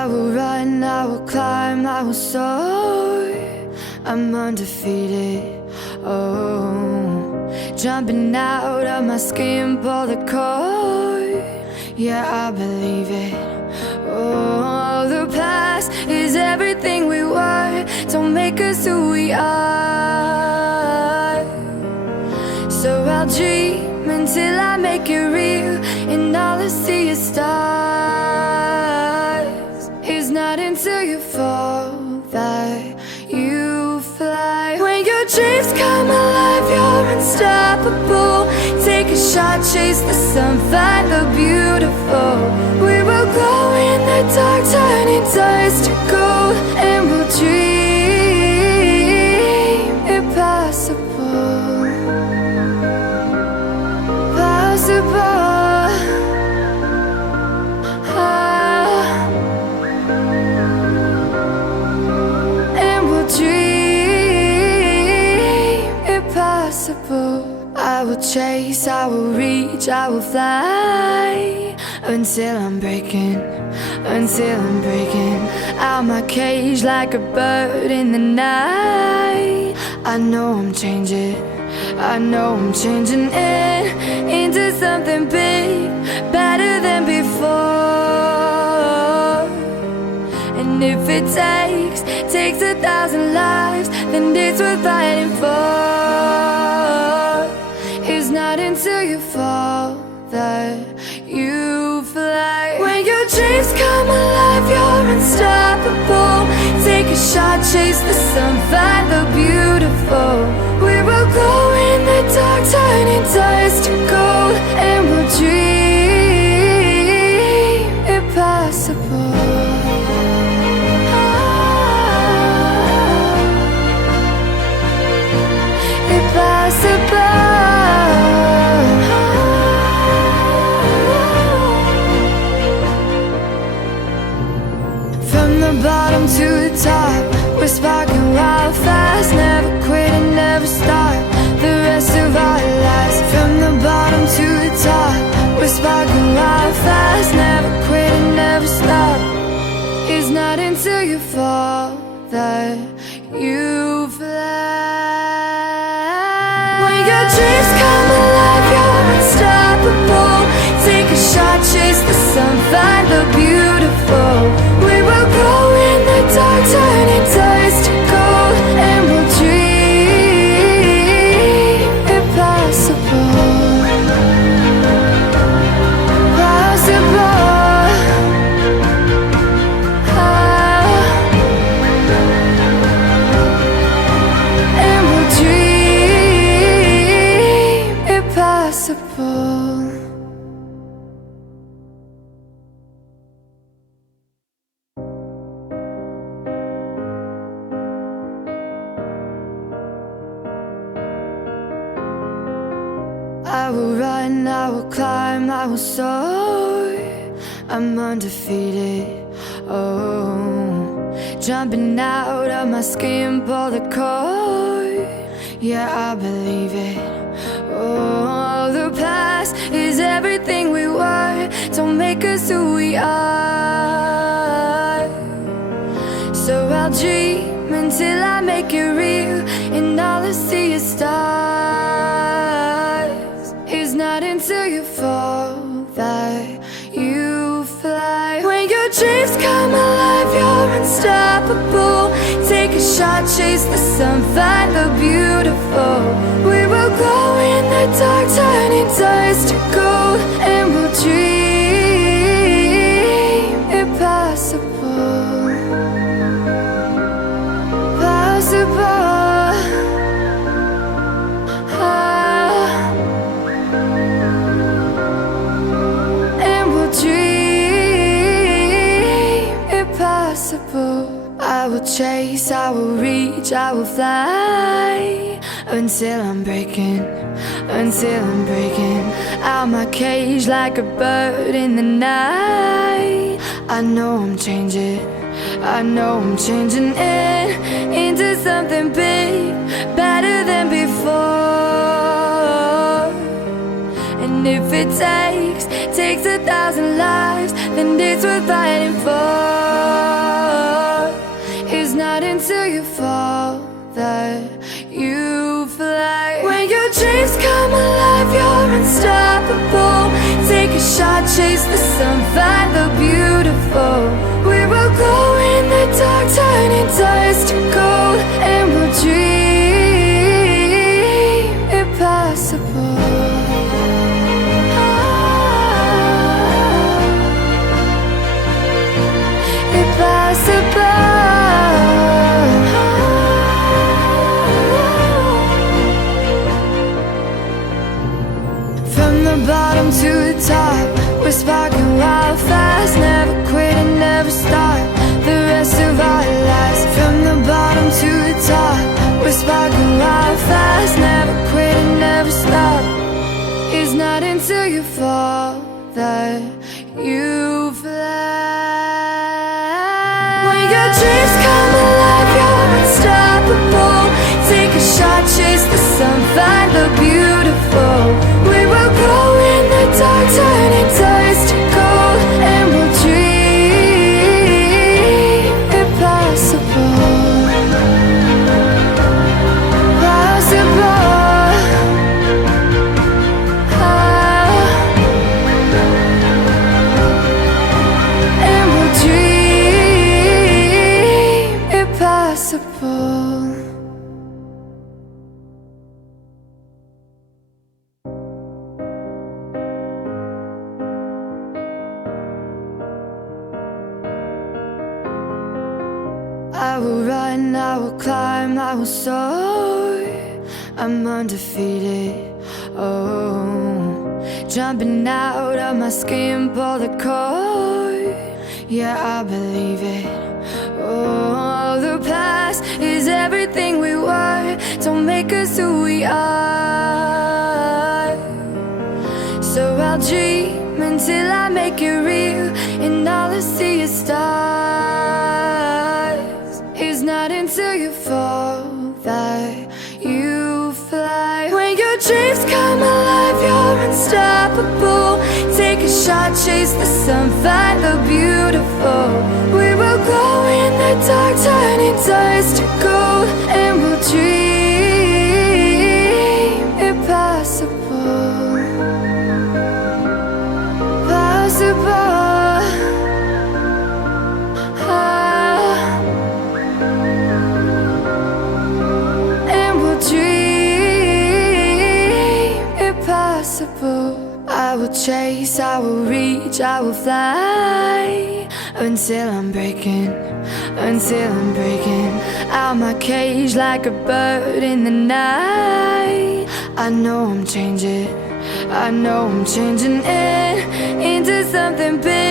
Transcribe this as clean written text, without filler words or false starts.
I will run, I will climb, I will soar. I'm undefeated, oh. Jumping out of my skin, pull the cord. Yeah, I believe it. Oh, the past is everything we were. Don't make us who we are. So I'll dream until I make it real, and all I see is stars. It's not until you fall that you fly. When your dreams come alive, you're unstoppable. Take a shot, chase the sun, find the beautiful. We will glow in the dark, turning dust to gold, and we'll dream impossible. Possible. And we'll dream impossible. I will chase, I will reach, I will fly until I'm breaking out my cage like a bird in the night. I know I'm changing into something big, better than before. And if it takes 1,000 lives, then it's worth fighting for. It's not until you fall that you fly. When your dreams come alive, you're unstoppable. Take a shot, chase the sun, find the beautiful. We will go in the dark, turning dust to gold, and we'll dream impossible. Impossible. From the bottom to the top, we're sparking wild fast. Never quit and never stop the rest of our lives. From the bottom to the top, we're sparking wild fast. Never quit and never stop. It's not until you fall that you fly. When your dreams come alive, you're unstoppable. Take a shot, chase the sun, find the beautiful. We will go in the dark, turning dust to gold, and we'll dream impossible. Possible. And we'll dream impossible. I will run, I will climb, I will soar. I'm undefeated, oh. Jumping out of my skin, pull the cord. Yeah, I believe it. Oh, the past is everything we were. Don't make us who we are. So I'll dream until I make it real, and all I see is stars. It's not until you fall that you fly. When your dreams come alive, you're unstoppable. Take a shot, chase the sun, find the beautiful. We will glow in the dark, turning dust to gold, and we'll dream impossible. Possible. I will chase, I will reach, I will fly until I'm breaking out my cage like a bird in the night. I know I'm changing into something big, better than before. And if it takes 1,000 lives, then it's worth fighting for. a shot, chase the sun, find the beautiful. We will glow in the dark, turning dust to gold, and we'll dream impossible. From the bottom to the top, we're sparking wild fast, never quit and never stop the rest of our lives. From the bottom to the top, we're sparking wild fast, never quit and never stop. It's not until you fall that you fly. When your dreams come alive, you're unstoppable. Take a shot, chase the sun, find the beautiful. We will glow in the dark, turning dust to gold, and we'll dream impossible. Possible. And we'll dream impossible. I will run, I will climb, I will soar. I'm undefeated, oh. Jumping out of my skin, pull the cord. Yeah, I believe it. Oh, the past is everything we were. Don't make us who we are. So I'll dream until I make it real, and all I see is stars. It's not until you fall that you fly. When your dreams come alive, you're unstoppable. Take a shot, chase the sun, find the beautiful. We will glow in the dark, turning dust to gold, and we'll dream impossible. Possible. I will chase, I will reach, I will fly until I'm breaking out my cage like a bird in the night. I know I'm changing into something big.